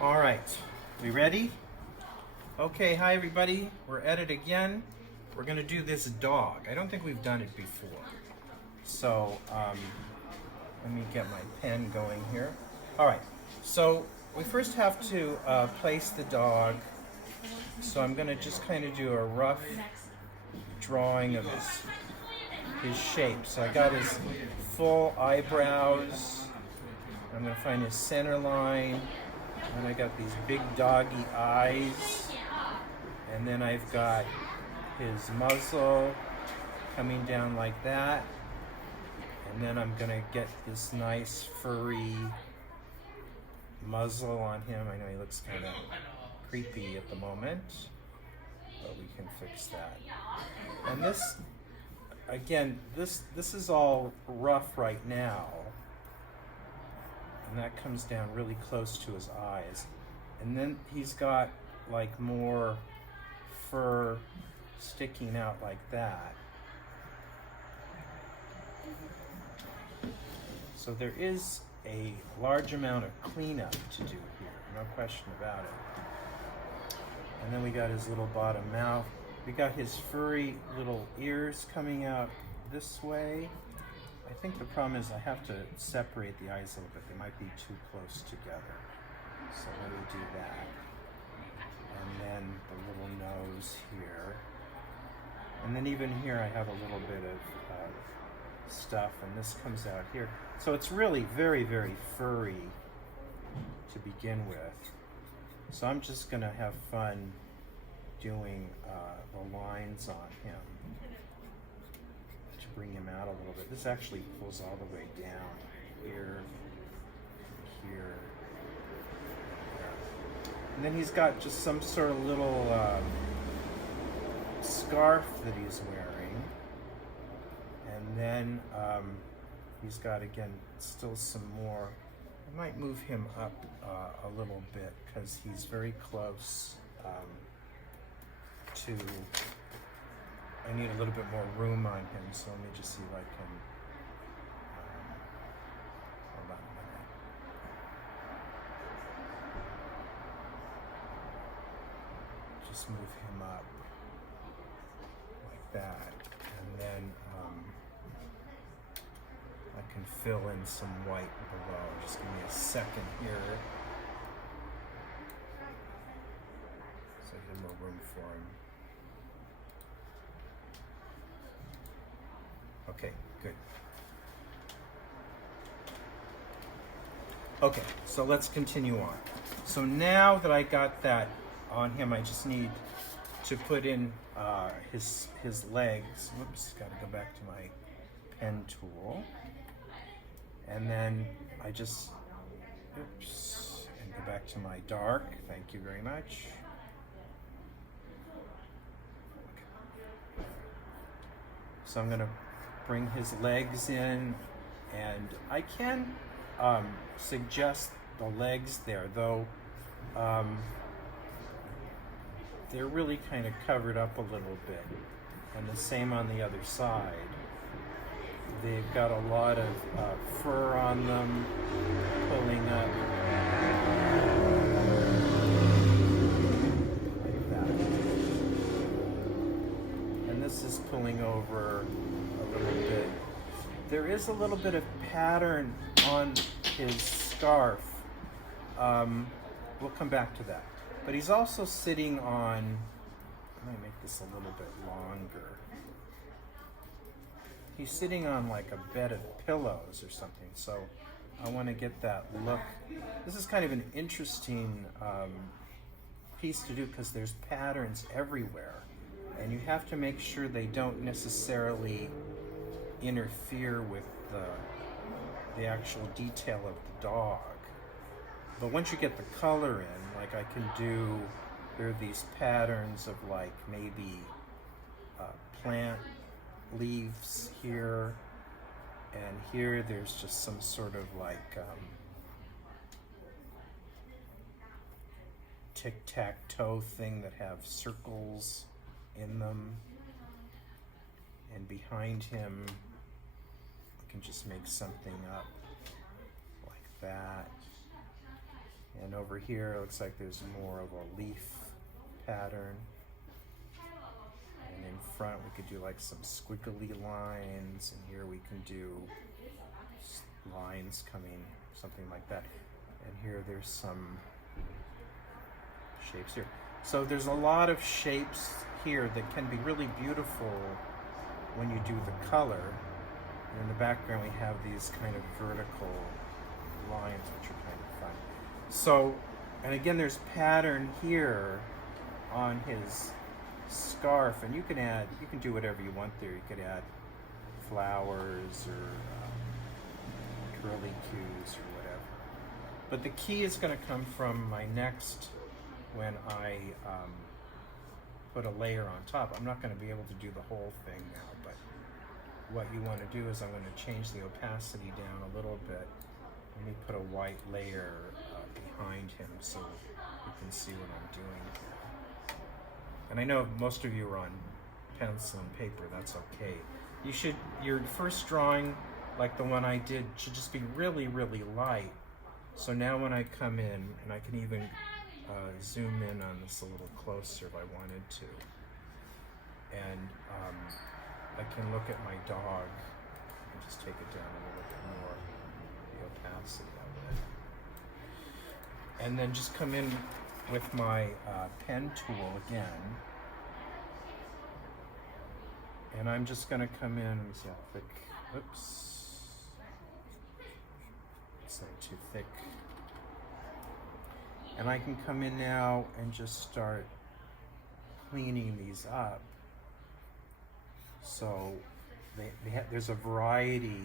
All right, we ready? Okay, hi everybody. We're at it again. We're gonna do this dog. I don't think we've done it before. So let me get my pen going here. All right, so we first have to place the dog. So I'm gonna just kind of do a rough drawing of his shape. So I got his full eyebrows. I'm gonna find his center line. And I got these big doggy eyes. And then I've got his muzzle coming down like that. And then I'm gonna get this nice furry muzzle on him. I know he looks kind of creepy at the moment, but we can fix that. And this, again, this is all rough right now. And that comes down really close to his eyes. And then he's got like more fur sticking out like that. So there is a large amount of cleanup to do here, no question about it. And then we got his little bottom mouth. We got his furry little ears coming out this way. I think the problem is I have to separate the eyes a little bit. They might be too close together. So let me do that. And then the little nose here. And then even here I have a little bit of stuff, and this comes out here. So it's really very, very furry to begin with. So I'm just gonna have fun doing the lines on him to bring him out a little bit. This actually pulls all the way down here, here, there. And then he's got just some sort of little scarf that he's wearing. And then he's got, again, still some more. I might move him up a little bit because he's very close to, I need a little bit more room on him, so let me just see if I can, hold on a minute. Just move him up like that, and then I can fill in some white below. Just give me a second here. So I have more room for him. Okay, good. Okay, so let's continue on. So now that I got that on him, I just need to put in his legs. Whoops, gotta go back to my pen tool. And then I just, oops, and go back to my dark. Thank you very much. Okay. So I'm gonna bring his legs in, and I can suggest the legs there, though they're really kind of covered up a little bit. And the same on the other side. They've got a lot of fur on them, pulling up like that. And this is pulling over a little bit. There is a little bit of pattern on his scarf. We'll come back to that. But he's also sitting on, let me make this a little bit longer. He's sitting on like a bed of pillows or something, so I want to get that look. This is kind of an interesting piece to do because there's patterns everywhere, and you have to make sure they don't necessarily interfere with the actual detail of the dog. But once you get the color in, like I can do, there are these patterns of like maybe plant leaves here, and here there's just some sort of like tic-tac-toe thing that have circles in them, and behind him I can just make something up like that, And over here, it looks like there's more of a leaf pattern. And in front, we could do like some squiggly lines, and here we can do lines coming, something like that. And here there's some shapes here. So there's a lot of shapes here that can be really beautiful when you do the color. And in the background we have these kind of vertical lines, which are kind of fun. So, and again, there's pattern here on his scarf, and you can do whatever you want there. You could add flowers or curly cues or whatever. But the key is going to come from my next, when I put a layer on top. I'm not going to be able to do the whole thing now, but what you want to do is I'm going to change the opacity down a little bit. Let me put a white layer behind him so you can see what I'm doing here. And I know most of you are on pencil and paper, that's okay. Your first drawing, like the one I did, should just be really, really light. So now when I come in, and I can even zoom in on this a little closer if I wanted to. And I can look at my dog and just take it down a little bit more, the opacity of it. And then just come in with my pen tool again. And I'm just going to come in, let me see how thick, oops, it's not too thick. And I can come in now and just start cleaning these up. So there's a variety,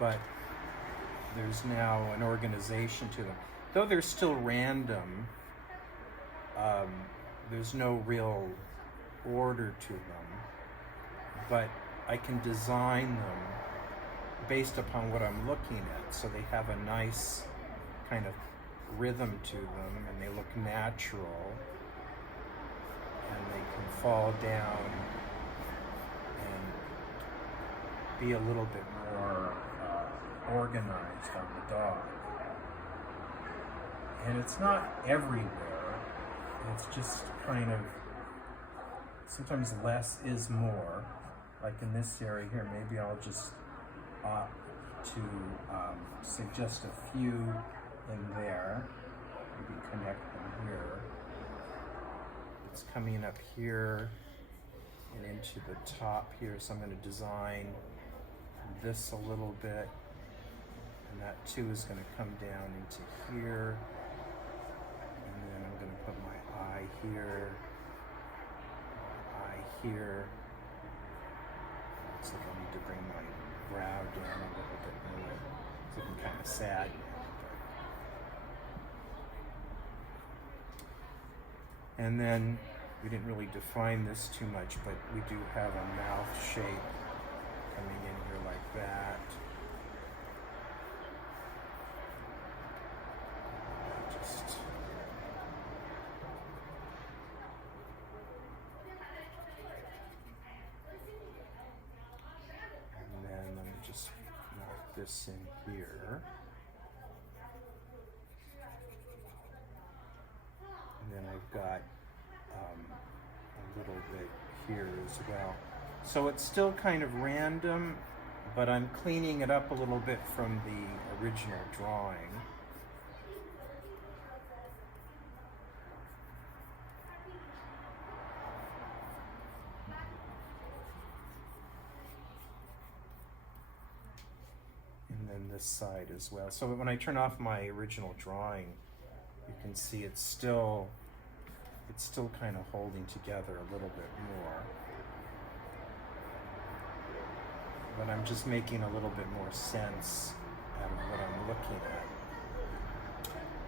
but there's now an organization to them. Though they're still random, there's no real order to them, but I can design them based upon what I'm looking at. So they have a nice kind of rhythm to them, and they look natural, and they can fall down and be a little bit more organized on the dog. And it's not everywhere, it's just kind of, sometimes less is more. Like in this area here, maybe I'll just opt to suggest a few in there, maybe connect them here. It's coming up here and into the top here, so I'm going to design this a little bit, and that too is going to come down into here, and then I'm going to put my eye here, here. Looks like I need to bring my brow down a little bit more. It's looking kind of sad now. And then we didn't really define this too much, but we do have a mouth shape coming in here like that. Just knock this in here. And then I've got a little bit here as well. So it's still kind of random, but I'm cleaning it up a little bit from the original drawing. This side as well. So when I turn off my original drawing, you can see it's still kind of holding together a little bit more. But I'm just making a little bit more sense out of what I'm looking at.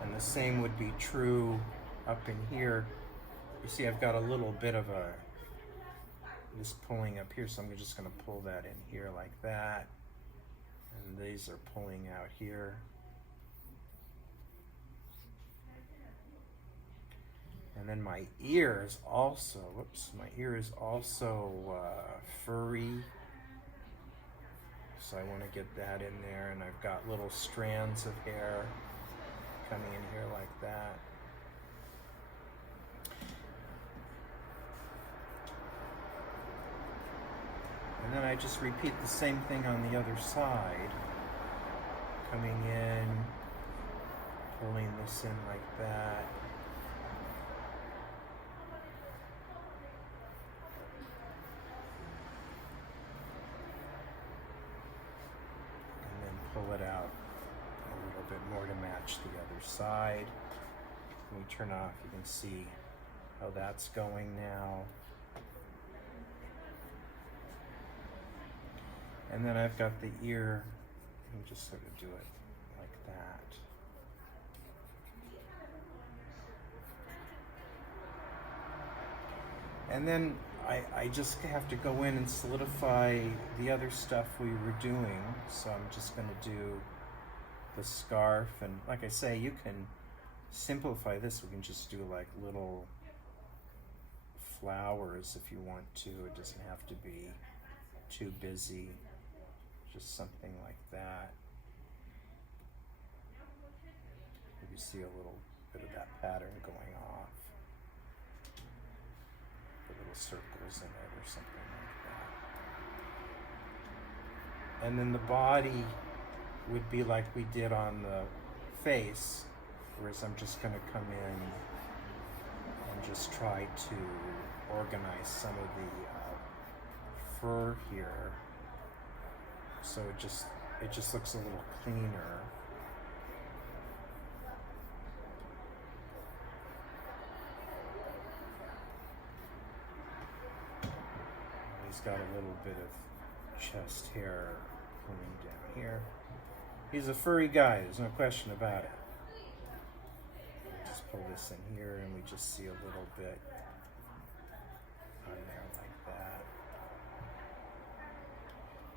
And the same would be true up in here. You see I've got a little bit of this pulling up here, so I'm just going to pull that in here like that. And these are pulling out here. And then my ear is also, furry. So I want to get that in there, and I've got little strands of hair coming in here like that. And then I just repeat the same thing on the other side. Coming in, pulling this in like that. And then pull it out a little bit more to match the other side. When we turn off, you can see how that's going now. And then I've got the ear, and just sort of do it like that. And then I just have to go in and solidify the other stuff we were doing. So I'm just going to do the scarf. And like I say, you can simplify this. We can just do like little flowers if you want to. It doesn't have to be too busy. Just something like that. You see a little bit of that pattern going off. The little circles in it or something like that. And then the body would be like we did on the face, whereas I'm just going to come in and just try to organize some of the fur here. So it just looks a little cleaner. He's got a little bit of chest hair coming down here. He's a furry guy, there's no question about it. Just pull this in here and we just see a little bit on there like that.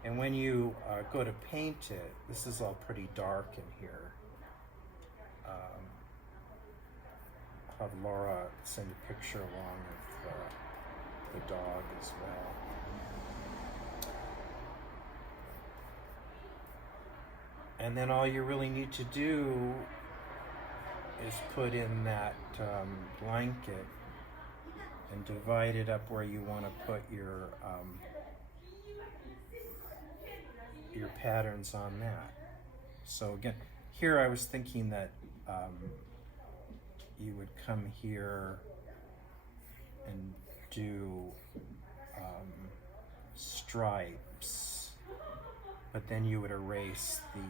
And when you go to paint it, this is all pretty dark in here. I'll have Laura send a picture along of the dog as well. And then all you really need to do is put in that blanket and divide it up where you want to put your patterns on that. So again, here I was thinking that you would come here and do stripes, but then you would erase the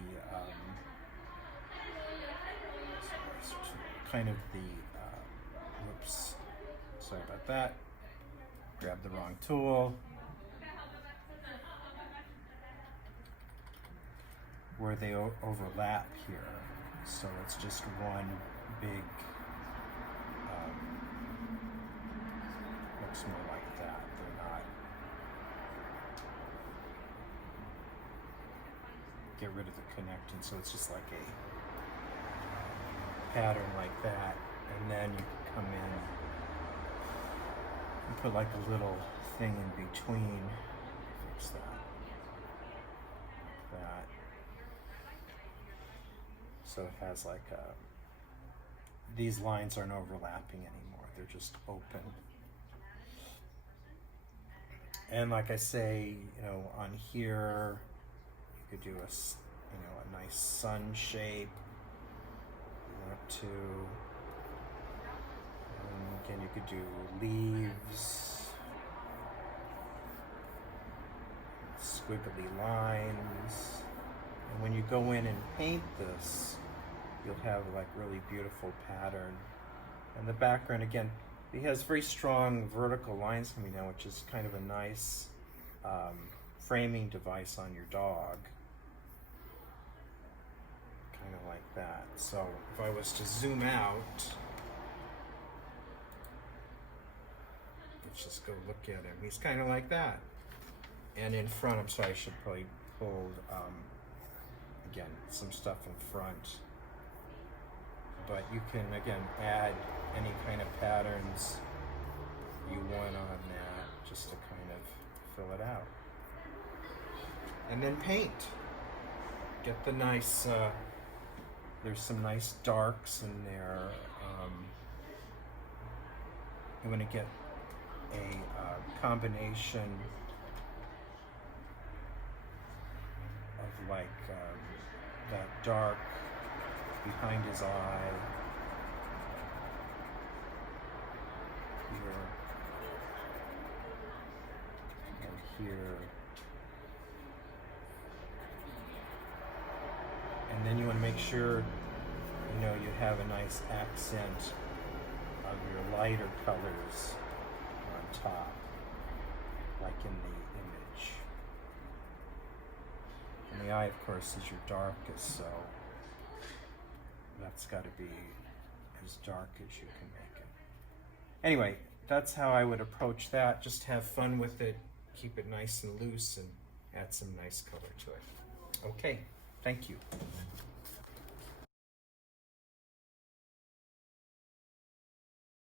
kind of the whoops, sorry about that, grab the wrong tool, where they overlap here. So it's just one big, looks more like that. They're not, get rid of the connecting, so it's just like a pattern like that. And then you can come in and put like a little thing in between. Fix that. Like that. So it has like these lines aren't overlapping anymore. They're just open. And like I say, on here, you could do a nice sun shape. You want to. And again, you could do leaves, squiggly lines. And when you go in and paint this, you'll have like really beautiful pattern. And the background, again, it has very strong vertical lines coming down, which is kind of a nice framing device on your dog. Kind of like that. So if I was to zoom out, let's just go look at him. He's kind of like that. And in front, I'm sorry, I should probably pull, again, some stuff in front. But you can, again, add any kind of patterns you want on that just to kind of fill it out. And then paint. Get the nice There's some nice darks in there. You want to get a combination of like that dark behind his eye here and here. And then you want to make sure, you know, you have a nice accent of your lighter colors on top, like in the image. And the eye, of course, is your darkest, so that's got to be as dark as you can make it. Anyway, that's how I would approach that. Just have fun with it, keep it nice and loose, and add some nice color to it. Okay, thank you.